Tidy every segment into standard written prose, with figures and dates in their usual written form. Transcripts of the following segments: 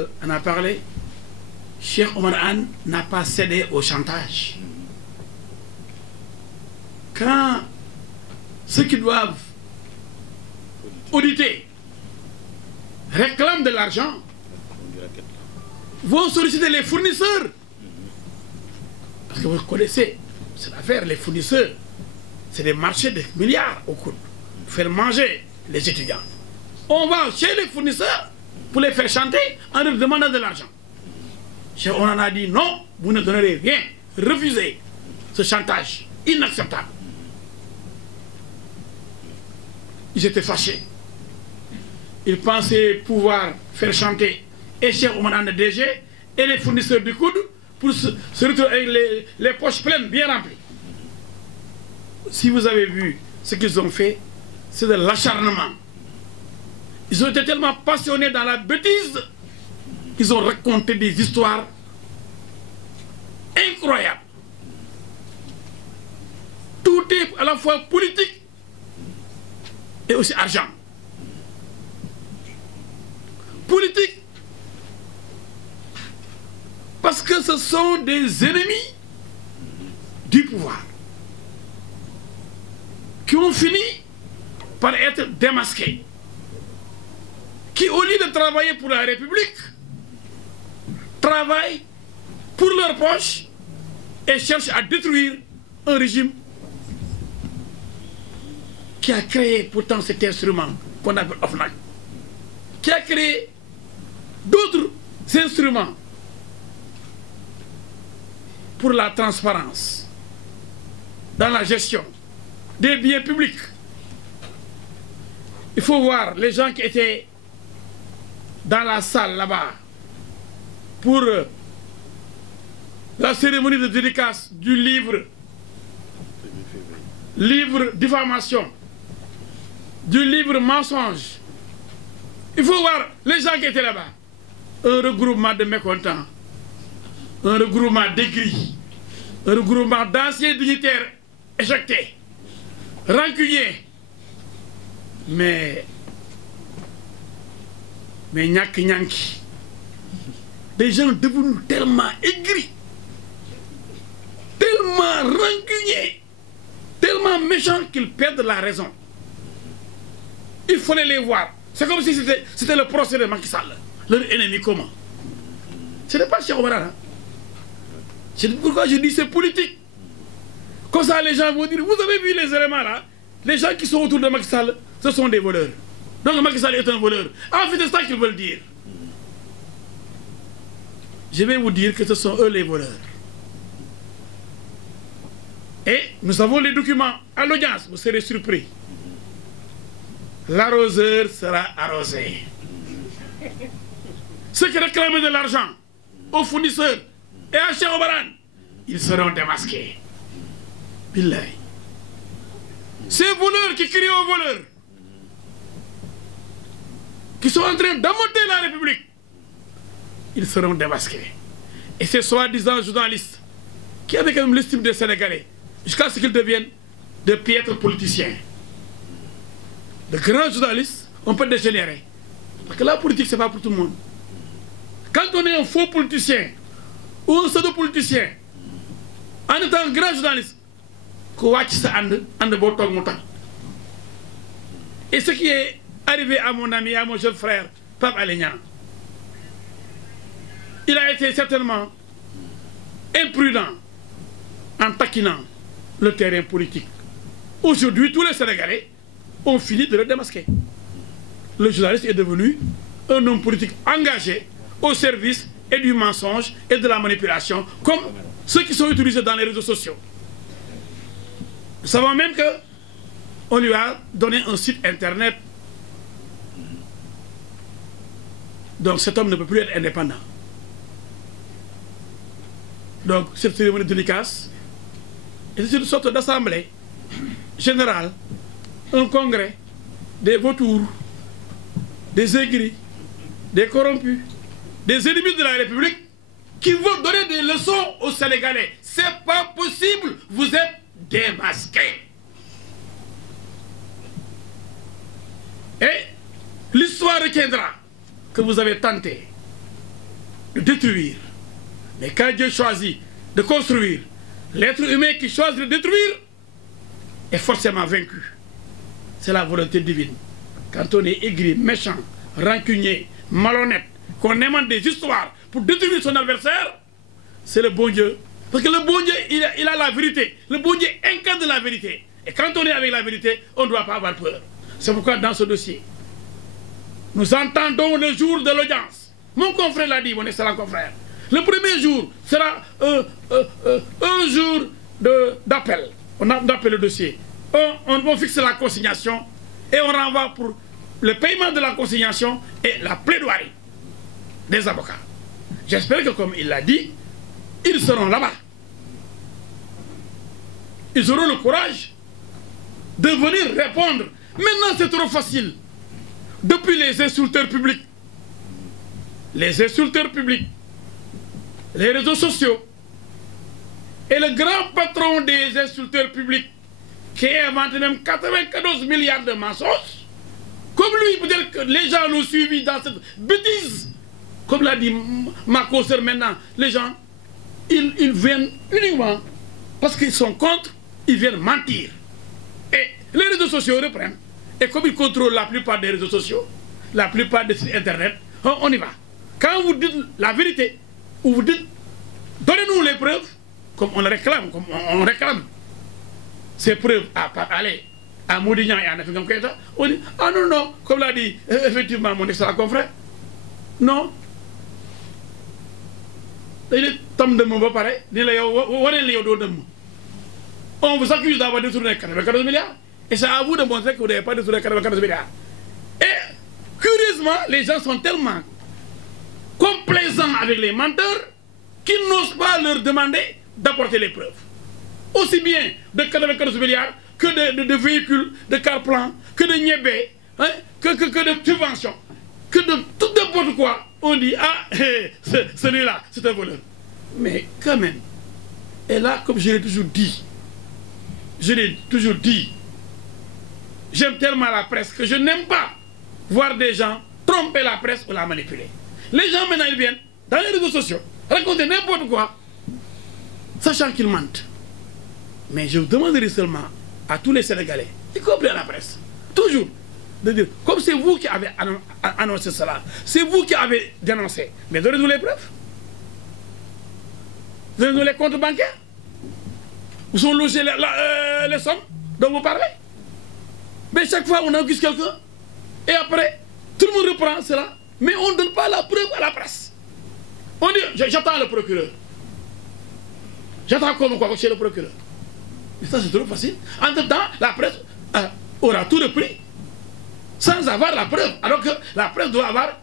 On a parlé, Cheikh Oumar Anne n'a pas cédé au chantage. Quand ceux qui doivent auditer réclament de l'argent, vont solliciter les fournisseurs. Parce que vous connaissez cette affaire, les fournisseurs, c'est des marchés de milliards au coût. Faire manger les étudiants. On va chez les fournisseurs pour les faire chanter en leur demandant de l'argent. On en a dit non, vous ne donnerez rien. Refusez ce chantage inacceptable. Ils étaient fâchés. Ils pensaient pouvoir faire chanter et Cheikh Oumar Anne DG et les fournisseurs du coude pour se retrouver avec les poches pleines, bien remplies. Si vous avez vu ce qu'ils ont fait, c'est de l'acharnement. Ils ont été tellement passionnés dans la bêtise qu'ils ont raconté des histoires incroyables. Tout est à la fois politique et aussi argent. Politique, parce que ce sont des ennemis du pouvoir qui ont fini par être démasqués, qui au lieu de travailler pour la République, travaillent pour leur poche et cherchent à détruire un régime qui a créé pourtant cet instrument qu'on appelle OFNAC, qui a créé d'autres instruments pour la transparence dans la gestion des biens publics. Il faut voir les gens qui étaient dans la salle là-bas pour la cérémonie de dédicace du livre diffamation, du livre mensonge. Il faut voir les gens qui étaient là-bas. Un regroupement de mécontents, un regroupement d'aigris, un regroupement d'anciens dignitaires éjectés, rancuniers. Mais ñàkk-ñànki, des gens devenus tellement aigris, tellement rancuniers, tellement méchants qu'ils perdent la raison. Il fallait les voir. C'est comme si c'était le procès de Macky Sall, leur ennemi commun. Ce n'est pas Cheikh Oumar Anne. C'est pourquoi je dis c'est politique. Comme ça, les gens vont dire, vous avez vu les éléments là, les gens qui sont autour de Macky Sall, ce sont des voleurs. Donc Macky Sall est un voleur. En fait, c'est ça qu'ils veulent dire. Je vais vous dire que ce sont eux les voleurs. Et nous avons les documents à l'audience, vous serez surpris. L'arroseur sera arrosé. Ceux qui réclament de l'argent aux fournisseurs et à Cheikh Oumar Anne, ils seront démasqués. Billahi. Ces voleurs qui crient aux voleurs, qui sont en train d'amorter la République, ils seront démasqués. Et ces soi-disant journalistes qui avaient quand même l'estime des Sénégalais, jusqu'à ce qu'ils deviennent de piètres politiciens. De grands journalistes, on peut dégénérer. Parce que la politique, ce n'est pas pour tout le monde. Quand on est un faux politicien ou un pseudo-politicien, en étant un grand journaliste, et ce qui est arrivé à mon ami, à mon jeune frère, Pape Alé Niang, il a été certainement imprudent en taquinant le terrain politique. Aujourd'hui, tous les Sénégalais ont fini de le démasquer. Le journaliste est devenu un homme politique engagé au service et du mensonge et de la manipulation, comme ceux qui sont utilisés dans les réseaux sociaux. Nous savons même qu'on lui a donné un site internet. Donc cet homme ne peut plus être indépendant. Donc cette cérémonie de dédicace est une sorte d'assemblée générale, un congrès des vautours, des aigris, des corrompus, des ennemis de la République qui vont donner des leçons aux Sénégalais. C'est pas possible, vous êtes démasqués. Et l'histoire retiendra que vous avez tenté de détruire. Mais quand Dieu choisit de construire, l'être humain qui choisit de détruire est forcément vaincu. C'est la volonté divine. Quand on est aigri, méchant, rancunier, malhonnête, qu'on invente des histoires pour détruire son adversaire, c'est le bon Dieu. Parce que le bon Dieu, il a la vérité. Le bon Dieu incarne la vérité. Et quand on est avec la vérité, on ne doit pas avoir peur. C'est pourquoi dans ce dossier, nous entendons le jour de l'audience. Mon confrère l'a dit, mon excellent confrère. Le premier jour sera un jour d'appel. On appelle le dossier. On fixe la consignation et on renvoie pour le paiement de la consignation et la plaidoirie des avocats. J'espère que, comme il l'a dit, ils seront là-bas. Ils auront le courage de venir répondre. Maintenant, c'est trop facile. Depuis les insulteurs publics, les réseaux sociaux et le grand patron des insulteurs publics qui a inventé même 94 milliards de mensonges, comme lui, peut-être que les gens l'ont suivi dans cette bêtise. Comme l'a dit ma consoeur maintenant, les gens, ils viennent uniquement parce qu'ils sont contre, ils viennent mentir. Et les réseaux sociaux reprennent. Et comme ils contrôlent la plupart des réseaux sociaux, la plupart des sites internet, on y va. Quand vous dites la vérité, ou vous dites, donnez-nous les preuves, comme on réclame, ces preuves à Moudignan et à Nafikan Keïta, on dit, ah non, non, comme l'a dit effectivement mon excellent confrère, non. On vous accuse d'avoir détourné 94 milliards. Et c'est à vous de montrer que vous n'avez pas détourné 94 milliards. Et curieusement, les gens sont tellement complaisants avec les menteurs qu'ils n'osent pas leur demander d'apporter les preuves. Aussi bien de 94 milliards que de véhicules, de car-plans, que de niébé, hein, que de subventions, que de tout n'importe quoi. On dit, ah, celui-là, c'est un voleur. Mais quand même, et là, comme je l'ai toujours dit, j'aime tellement la presse que je n'aime pas voir des gens tromper la presse ou la manipuler. Les gens maintenant, ils viennent dans les réseaux sociaux raconter n'importe quoi, sachant qu'ils mentent. Mais je vous demanderai seulement à tous les Sénégalais, y compris à la presse, toujours, de dire, comme c'est vous qui avez annoncé cela, c'est vous qui avez dénoncé, mais donnez-nous les preuves. Donnez-nous les comptes bancaires. Où sont logés les sommes dont vous parlez. Mais chaque fois, on accuse quelqu'un, et après, tout le monde reprend cela, mais on ne donne pas la preuve à la presse. On dit, j'attends le procureur. J'attends comme quoi chez le procureur. Mais ça, c'est trop facile. Entre-temps, la presse aura tout repris, sans avoir la preuve. Alors que la presse doit avoir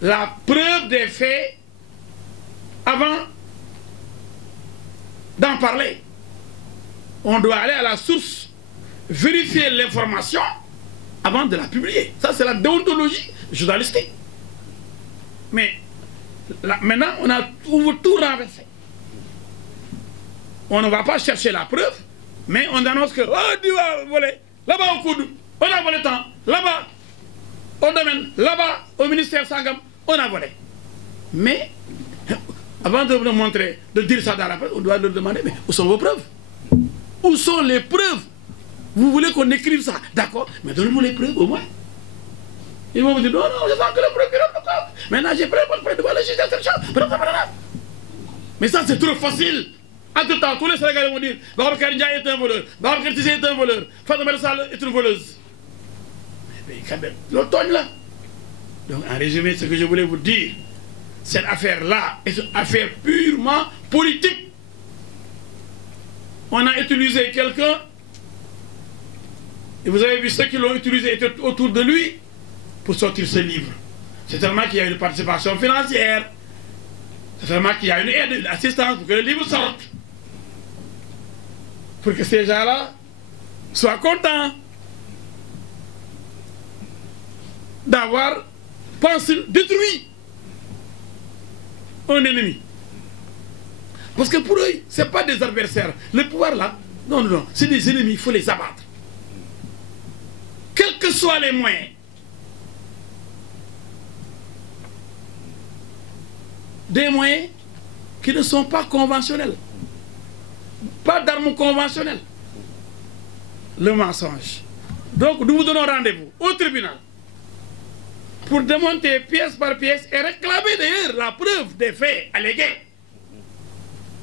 la preuve des faits avant d'en parler. On doit aller à la source, vérifier l'information avant de la publier. Ça, c'est la déontologie journalistique. Mais là, maintenant, on veut tout renverser. On ne va pas chercher la preuve, mais on annonce que, oh, Dieu a volé, là-bas au coude, on a volé tant, là-bas, au domaine, là-bas, au ministère Sangam, on a volé. Mais, avant de nous montrer, de dire ça dans la presse, on doit leur demander, mais où sont vos preuves? Où sont les preuves? Vous voulez qu'on écrive ça? D'accord, mais donnez-nous les preuves au moins. Ils vont vous dire, non, non, je sens que le procureur me compte. Maintenant, j'ai pris devant le juge d'instruction. Mais ça, c'est trop facile. Entre-temps, tous les Sénégalais vont dire, Babacar Ndiaye est un voleur, Babacar Tissé est un voleur, Fatoumata Sall est une voleuse. Mais quand même, l'automne là. Donc, en résumé, ce que je voulais vous dire, cette affaire-là est une affaire purement politique. On a utilisé quelqu'un, et vous avez vu ceux qui l'ont utilisé étaient autour de lui pour sortir ce livre. C'est tellement qu'il y a une participation financière, c'est tellement qu'il y a une aide, une assistance pour que le livre sorte. Pour que ces gens-là soient contents d'avoir pensé détruit un ennemi. Parce que pour eux, ce n'est pas des adversaires. Le pouvoir là, non, non, non, c'est des ennemis, il faut les abattre. Quels que soient les moyens. des moyens qui ne sont pas conventionnels. Pas d'armes conventionnelles. Le mensonge. Donc nous vous donnons rendez-vous au tribunal pour démonter pièce par pièce et réclamer d'ailleurs la preuve des faits allégués.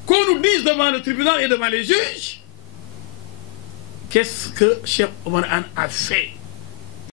Qu'on nous dise devant le tribunal et devant les juges qu'est-ce que Cheikh Oumar Anne a fait.